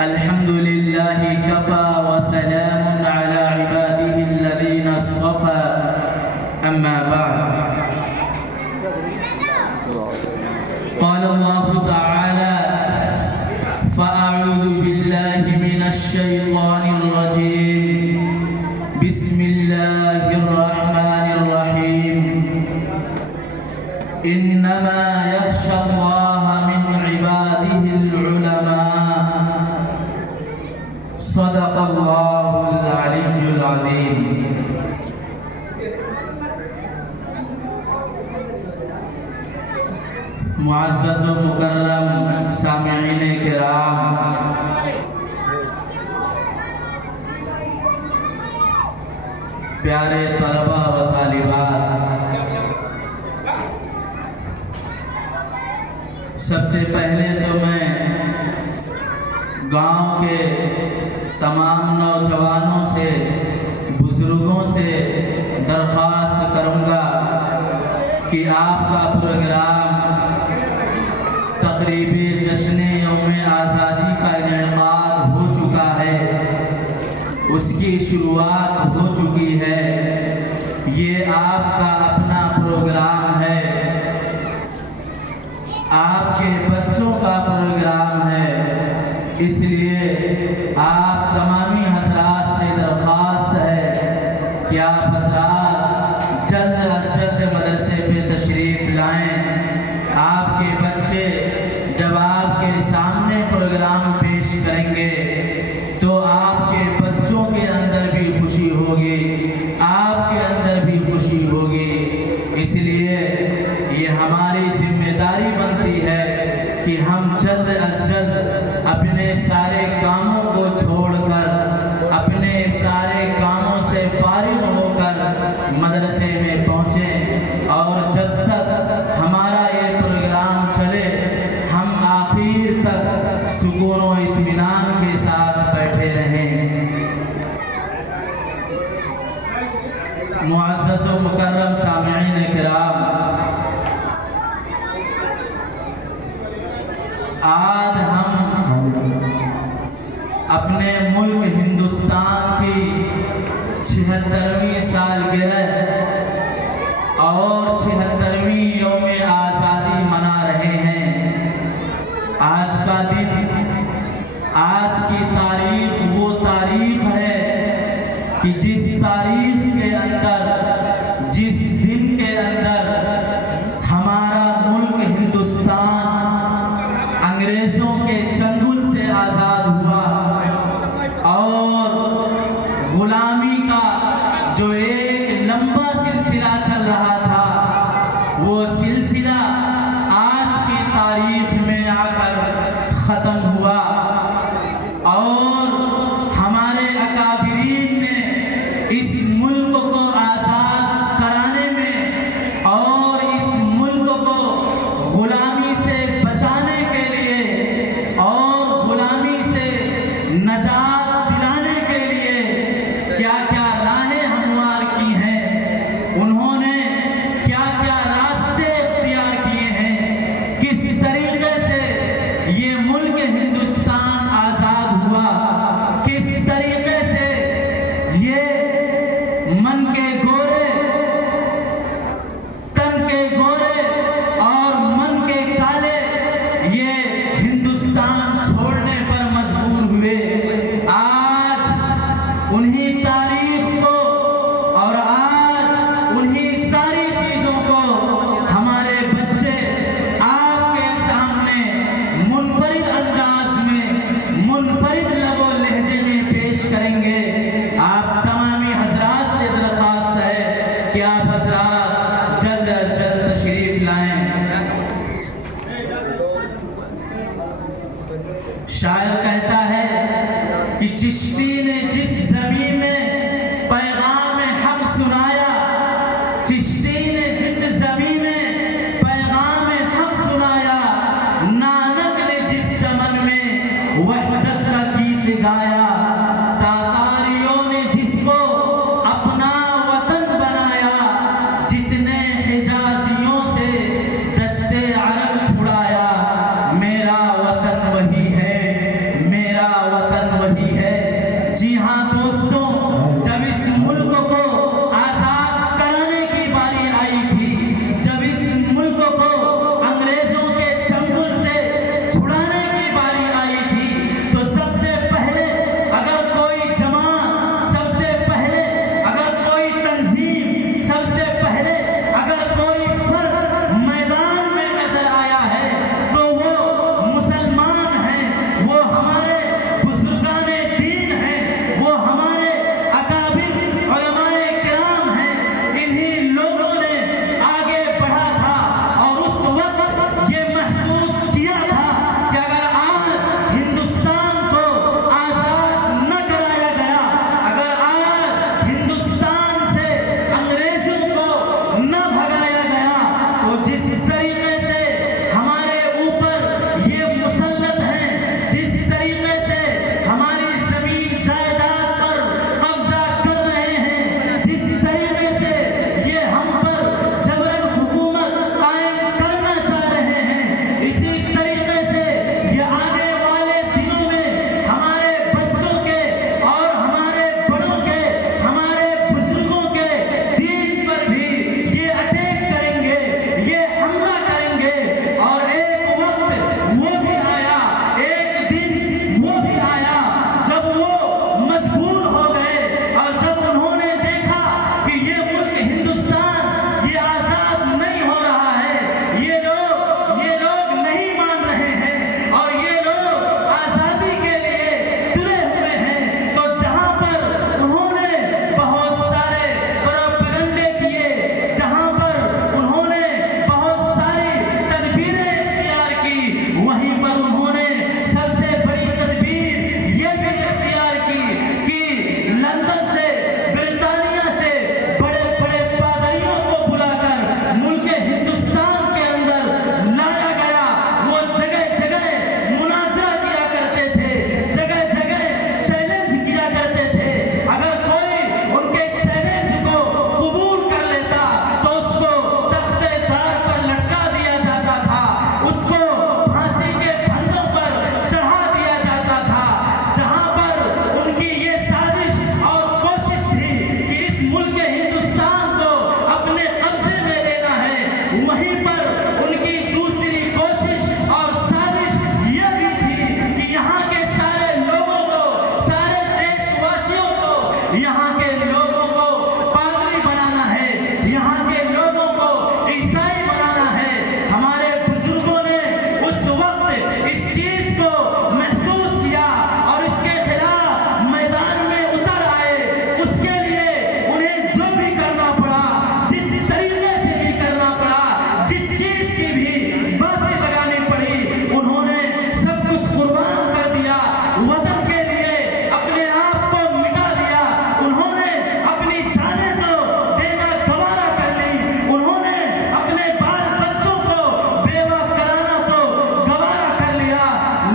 الحمد لله كفى وسلام على عباده الذين اصطفى أما بعد قال الله تعالى فأعوذ بالله من الشيطان الرجيم بسم الله الرحمن الرحيم إنما يخشى الله من عباده العلماء صدق الله العلي العظيم. معزز و مکرم سامعین کرام، پیارے طلبہ و طالبات، سب سے پہلے تو میں گاؤں کے تمام نوجوانوں سے، بزرگوں سے درخواست کروں گا کہ آپ کا پروگرام تقریب جشن یوم آزادی کا انعقاد ہو چکا ہے، اس کی شروعات ہو چکی ہے، یہ آپ کا اپنا پروگرام ہے، آپ کے بچوں کا پروگرام ہے، اس لیے آپ تمامی حضرات سے درخواست ہے کہ آپ حضرات جلد از جلد مدرسے پہ تشریف لائیں. آپ کے بچے جب آپ کے سامنے پروگرام پیش کریں گے تو آپ کے بچوں کے اندر بھی خوشی ہوگی، آپ کے اندر بھی خوشی ہوگی. اس لیے یہ ہماری ذمہ داری بنتی ہے کہ ہم جلد از جلد اپنے سارے کاموں کو چھوڑ کر، اپنے سارے کاموں سے فارغ ہو کر مدرسے میں پہنچیں، اور جب تک ہمارا یہ پروگرام چلے ہم آخر تک سکون و اطمینان کے ساتھ بیٹھے رہیں. معزز و مکرم سامعین کرام، آج ہم اپنے ملک ہندوستان کی 76ویں سالگرہ اور 76ویں یوم آزادی منا رہے ہیں. آج کا دن، آج کی تاریخ وہ تاریخ ہے کہ جس تاریخ کے اندر، جس دن کے اندر ہمارا ملک ہندوستان انگریزوں کے چنگل سے آزاد ہوا، اور غلامی کا جو ایک لمبا سلسلہ چل رہا تھا وہ سلسلہ آج کی تاریخ میں آ کر ختم ہوا، اور ہمارے اکابرین نے اس ملک کو آزاد کرانے میں اور اس ملک کو غلامی سے بچانے کے لیے اور غلامی سے نجات دلانے کے لیے کیا کیا راہیں ہموار کی ہیں، انہوں نے کیا کیا راستے اختیار کیے ہیں، کس طریقے سے یہ ملک ہندوستان آزاد ہوا، کس طریقے سے یہ من کے گورے، تن کے گورے اور من کے کالے یہ ہندوستان چھوڑنے پر مجبور ہوئے. آج انہی تاریخ کو اور آج انہی ساری چیزوں کو ہمارے بچے آپ کے سامنے منفرد انداز میں، منفرد لب و لہجے میں پیش کریں گے. آپ تمامی حضرات سے درخواست ہے کہ آپ حضرات جلد از جلد تشریف لائیں. شاعر کہتا ہے کہ چشتی نے جس زمین میں پیغام حق سنایا، چشتی نے جس زمین میں پیغام حق سنایا، نانک نے جس چمن میں وحدت کا گیت گایا، تاتاریوں نے جس کو اپنا وطن بنایا، جس نے حجازیوں سے دشت عرب چھڑایا، میرا وطن وہی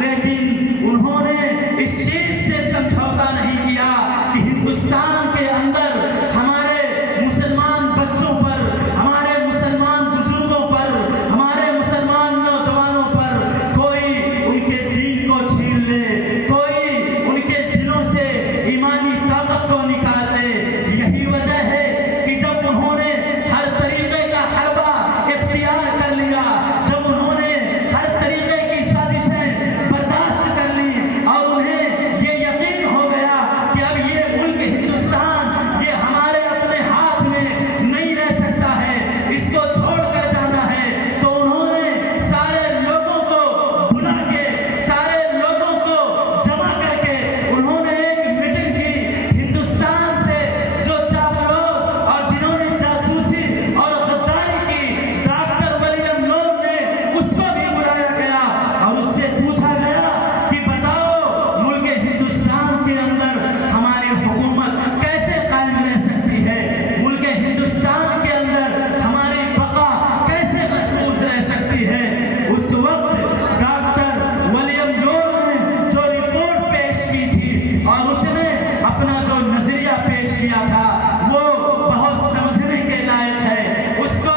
لیکن انہوں نے اس چیز سے سمجھوتا نہیں کیا کہ ہندوستان کے اندر ہمارے مسلمان بچوں پر، ہمارے مسلمان بزرگوں پر، ہمارے مسلمان نوجوانوں پر کوئی ان کے دین کو چھین لے، کوئی ان کے دلوں سے ایمانی طاقت کو نکال لے۔ یہی وجہ ہے کہ جب انہوں نے ہر طریقے کا حربہ اختیار کر لیا، جب انہوں نے ہر طریقے کی سازشیں برداشت کر لی اور انہیں یہ یقین ہو گیا کہ اب یہ ملک ہندوستان یہ ہمارے اپنے ہاتھ میں نہیں رہ سکتا ہے، اس کو چھوڑ کر جانا ہے، تو انہوں نے سارے لوگوں کو بلا کے، سارے لوگوں کو جمع کر کے انہوں نے ایک میٹنگ کی۔ ہندوستان سے جو چاپلوس اور جنہوں نے جاسوسی اور غداری کی، ڈاکٹر ولیم لون نے اس کو بھی بلایا گیا اور اس سے پوچھا گیا کہ بتاؤ ملک ہندوستان کے اندر ہماری حکومت کیسے قائم رہ سکتی ہے، ملک ہندوستان کے اندر ہماری بقا کیسے محفوظ رہ سکتی ہے۔ اس وقت ڈاکٹر ولیم لون نے جو رپورٹ پیش کی تھی اور اس نے اپنا جو نظریہ پیش کیا تھا وہ بہت سمجھنے کے لائق ہے، اس کو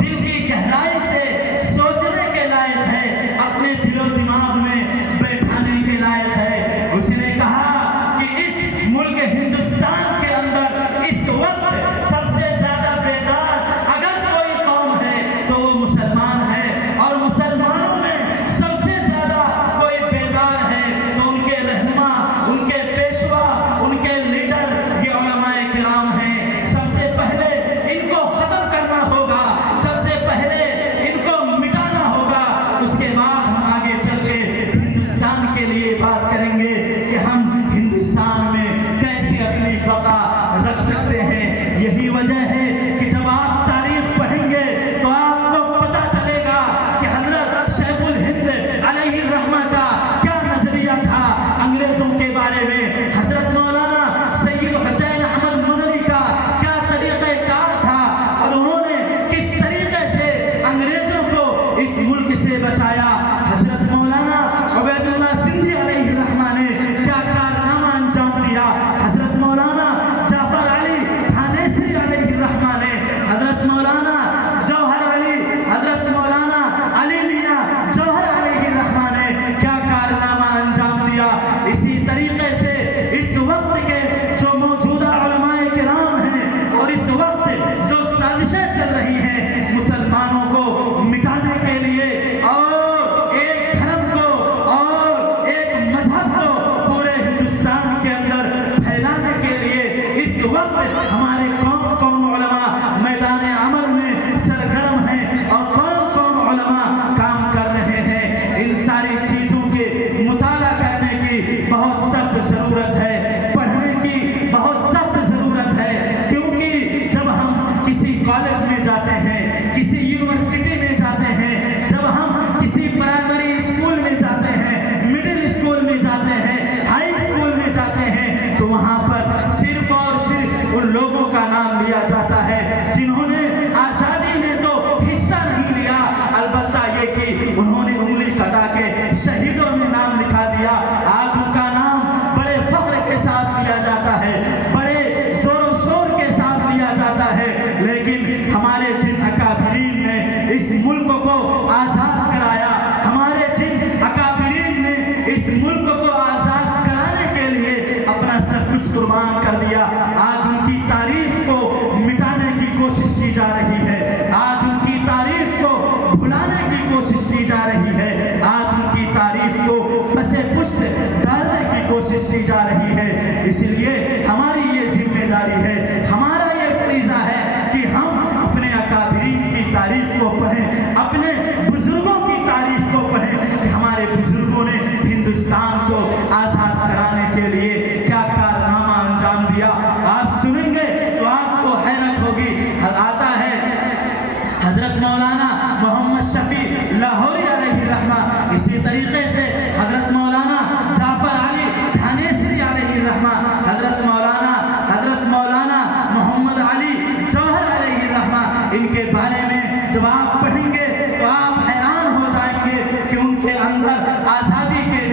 دل کی گہرائی سے سوچنے کے لائق ہے، اپنے دل و دماغ میں بیٹھانے کے لائق ہے۔ اس نے کہا کہ اس ملک ہندوستان کے اندر اس وقت سب سے زیادہ بیدار اگر کوئی قوم ہے تو وہ مسلمان ہے، اور مسلمانوں میں سب سے زیادہ کوئی بیدار ہے تو ان کے رہنما، ان کے پیشوا، ان کے لیڈر یہ علماء کرام ہیں۔ سب سے پہلے ان کو ختم کرنا ہوگا، سب سے پہلے ان کو مٹانا ہوگا، اس کے بعد ہم آگے چل کے ہندوستان کے لیے بات کریں گے کہ ہم ہندوستان میں کیسے اپنی بقا رکھ سکتے ہیں۔ یہی وجہ ہے کہ جب آپ تاریخ پڑھیں گے تو آپ کو پتہ چلے گا کہ حضرت شیخ الہند علیہ الرحمہ کا کیا نظریہ تھا انگریزوں کے بارے میں، حضرت مولانا سید حسین احمد مدنی کا کیا طریقہ کار تھا، اور انہوں نے کس طریقے سے انگریزوں کو اس ملک سے بچایا۔ حضرت مولانا عبید اللہ سندھی علیہ الرحمہ نے کیا کارنامہ انجام دیا، حضرت مولانا جعفر علی تھانیسری علیہ الرحمہ نے، حضرت مولانا جوہر علی، حضرت مولانا علی میاں جوہر علیہ الرحمہ نے کیا کارنامہ انجام دیا۔ اسی طریقے سے اس وقت کے جو موجودہ علماء کرام ہیں اور اس وقت جو سازشیں چل رہی ہیں مسلمانوں کو مٹانے کے لیے اور ایک دھرم کو اور ایک مذہب کو پورے ہندوستان کے اندر پھیلانے کے لیے، اس وقت ہمارے کون کون علماء میدان عمل میں سرگرم ہیں اور کون کون علماء کام کر رہے ہیں، ان ساری چیزوں کے مطالعہ کرنے کی بہت سخت ضرورت ہے، پڑھنے کی بہت سخت ضرورت ہے، کیونکہ جب ہم کسی کالج میں جاتے ہیں، کسی یونیورسٹی میں جاتے ہیں، جب ہم کسی پرائمری اسکول میں جاتے ہیں، مڈل اسکول میں جاتے ہیں، ہائی اسکول میں جاتے ہیں، تو وہاں پر صرف اور صرف ان لوگوں کا نام لیا جاتا ہے جنہوں نے آزادی میں تو حصہ نہیں لیا، البتہ یہ کہ انہوں نے انگلی کٹا کے شہیدوں میں نام لکھا دیا۔ آج ان کا نام بڑے فخر کے ساتھ لیا جاتا ہے، بڑے زور و شور کے ساتھ لیا جاتا ہے، لیکن ہمارے جن اکابرین نے اس ملک کو آزاد کرایا، ہمارے جن اکابرین نے اس ملک کو آزاد کرانے کے لیے اپنا سب کچھ قربان کر دیا، آج ان کی تاریخ کو مٹانے کی کوشش کی جا رہی ہے، آج ان کی تاریخ کو بھلانے کی کوشش کی جا رہی ہے، آج ان کی تاریخ کو پس پشت ڈالنے کی کوشش کی جا رہی ہے۔ اس لیے ہماری یہ ذمہ داری ہے، ہمارا یہ فریضہ ہے کہ ہم اپنے اکابرین کی تاریخ کو پڑھیں، اپنے بزرگوں کی تاریخ کو پڑھیں کہ ہمارے بزرگوں نے ہندوستان کو آزاد کرانے کے لیے کیا کارنامہ انجام دیا۔ آپ سنیں گے تو آپ کو حیرت ہوگی۔ آتا ہے حضرت مولانا محمد شفیع لاہوری علیہ الرحمہ، اسی طریقے سے حضرت مولانا جعفر علی تھانیسری علیہ الرحمہ، حضرت مولانا محمد علی جوہر علیہ الرحمہ، ان کے بارے میں جب آپ پڑھیں گے تو آپ حیران ہو جائیں گے کہ ان کے اندر آزادی کے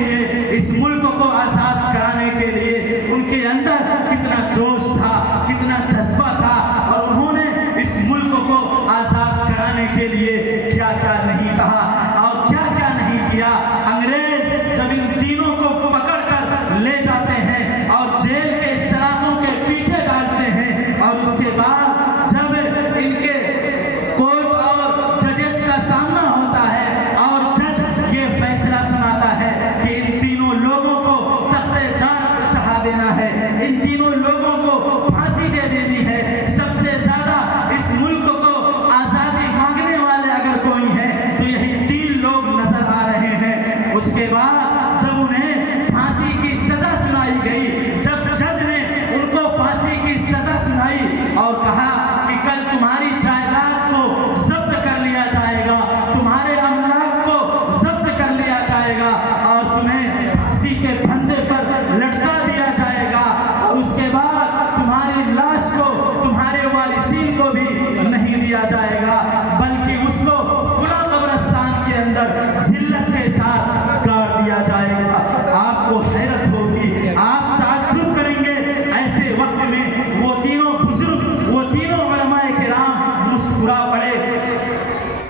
جب انہیں پھانسی کی سزا سنائی گئی، جب جج نے ان کو پھانسی کی سزا سنائی اور کہا کہ کل تمہاری جائیداد کو ضبط کر لیا جائے گا، تمہارے املاک کو ضبط کر لیا جائے گا اور تمہیں پھانسی کے پھندے پر لٹکا دیا جائے گا، اور اس کے بعد تمہاری لاش کو تمہارے وارثین کو بھی نہیں دیا جائے گا، بلکہ اس کو فلاں قبرستان کے اندر ذلت کے ساتھ گاڑ دیا جائے گا۔ آپ کو حیرت ہوگی، آپ تعجب کریں گے، ایسے وقت میں وہ تینوں بزرگ، وہ تینوں علماء کرام مسکرا پڑے۔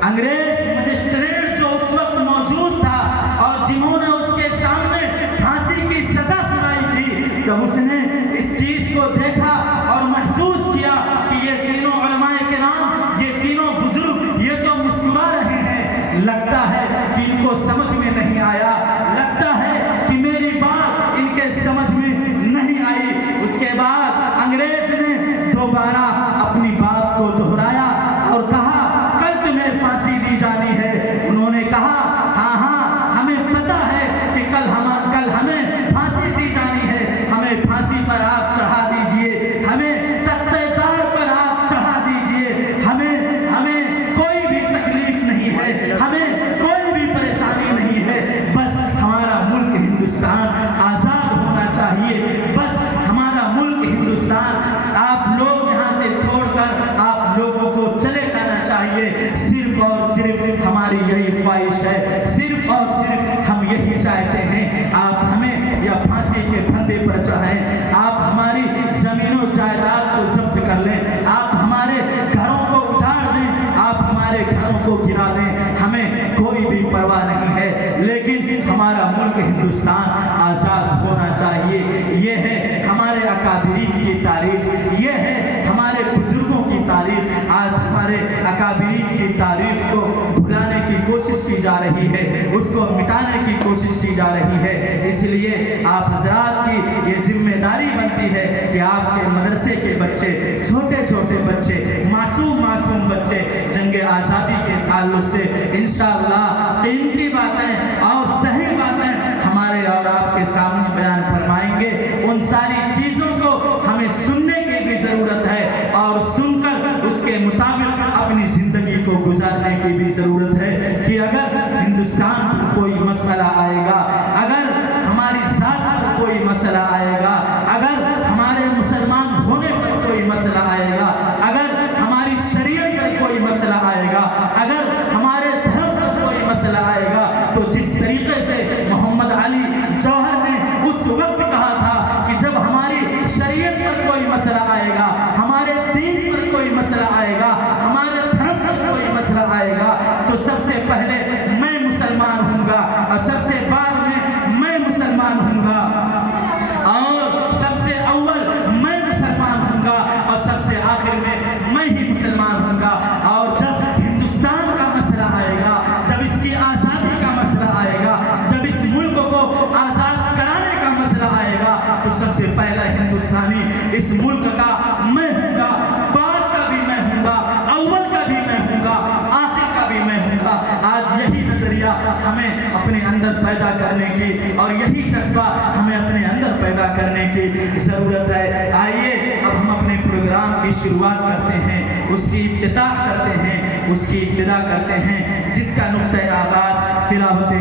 انگریز مجسٹریٹ جو اس وقت موجود تھا اور جنہوں نے اس کے سامنے پھانسی کی سزا سنائی تھی، جب اس نے اس چیز کو دیکھا اور محسوس کیا کہ یہ تینوں علماء کرام، یہ تینوں بزرگ، یہ تو مسکرا رہے ہیں، لگتا ہے کہ ان کو سمجھ میں نہیں آیا، لگتا ہے کہ میری بات ان کے سمجھ میں نہیں آئی۔ اس کے بعد انگریز نے دوبارہ اپنی بات کو دہرایا اور کہا کل تمہیں پھانسی دی جانی ہے۔ انہوں نے کہا ہاں ہاں ہمیں پتہ ہے کہ کل ہمیں پھانسی دی جانی ہے، ہمیں پھانسی پر آپ چڑھا دیجئے، ہمیں تختے دار پر آپ چڑھا دیجئے، ہمیں کوئی بھی تکلیف نہیں ہے، ہمیں کوئی بھی پریشانی نہیں ہے، بس ہمارا ملک ہندوستان آزاد ہونا چاہیے، بس ہمارا ملک ہندوستان آپ لوگ یہاں سے چھوڑ کر آپ لوگوں کو چلے جانا چاہیے، صرف اور صرف ہماری یہی خواہش ہے، صرف اور صرف ہم یہی چاہتے ہیں، آپ ہمیں یا پھانسی کے پھندے پر چڑھائیں، آپ ہماری زمین و جائیداد کو ضبط کر لیں، آپ ہمارے گھروں کو اجاڑ دیں، آپ ہمارے گھروں کو گرا دیں، ہمیں کوئی بھی پرواہ نہیں ہے، لیکن ہمارا ملک ہندوستان آزاد ہونا چاہیے۔ یہ ہے ہمارے اکابرین کی تاریخ، یہ ہے ہمارے بزرگوں کی تاریخ۔ آج ہمارے اکابرین کی تاریخ کو بھلانے کی کوشش کی جا رہی ہے، اس کو مٹانے کی کوشش کی جا رہی ہے، اس لیے آپ حضرات کی یہ ذمہ داری بنتی ہے کہ آپ کے مدرسے کے بچے، چھوٹے چھوٹے بچے، معصوم بچے جنگ آزادی کے تعلق سے انشاءاللہ قیمتی باتیں اور صحیح باتیں ہمارے اور آپ کے سامنے بیان فرمائیں گے۔ ان ساری چیزوں کو ہمیں سننے کی بھی ضرورت ہے اور سن کر اس کے مطابق اپنی زندگی کو گزارنے کی بھی ضرورت ہے کہ اگر ہندوستان پر کوئی مسئلہ آئے گا، اگر ہماری ذات پر کوئی مسئلہ آئے گا، اگر ہمارے مسلمان ہونے پر کوئی مسئلہ آئے گا، اگر ہماری شریعت پر کوئی مسئلہ آئے گا، اگر ہمارے دھرم پر کوئی مسئلہ آئے گا، تو جس طریقے سے محمد علی جوہر نے اس وقت کہا تھا کہ جب ہماری شریعت پر کوئی مسئلہ آئے گا، ہمارے دین پر کوئی مسئلہ آئے گا، ہمارے دھرم پر کوئی مسئلہ آئے گا، تو سب سے پہلے میں مسلمان ہوں گا اور سب سے بعد میں مسلمان ہوں گا اور سب سے اول میں مسلمان ہوں گا اور سب سے آخر میں ہی مسلمان ہوں گا۔ اور جب ہندوستان کا مسئلہ آئے گا، جب اس کی آزادی کا مسئلہ آئے گا، جب اس ملک کو آزاد کرانے کا مسئلہ آئے گا، تو سب سے پہلا ہندوستانی اس ملک کا میں ہوں گا، بعد کا بھی میں ہوں گا، اول کا بھی میں ہوں گا، آخر کا بھی میں ہوں گا۔ آج یہی نظریہ ہمیں اپنے اندر پیدا کرنے کی اور یہی جذبہ ہمیں اپنے اندر پیدا کرنے کی ضرورت ہے۔ آئیے اب ہم اپنے پروگرام کی شروعات کرتے ہیں، اس کی افتتاح کرتے ہیں، اس کی ابتدا کرتے ہیں، جس کا نقطۂ آغاز تلاوت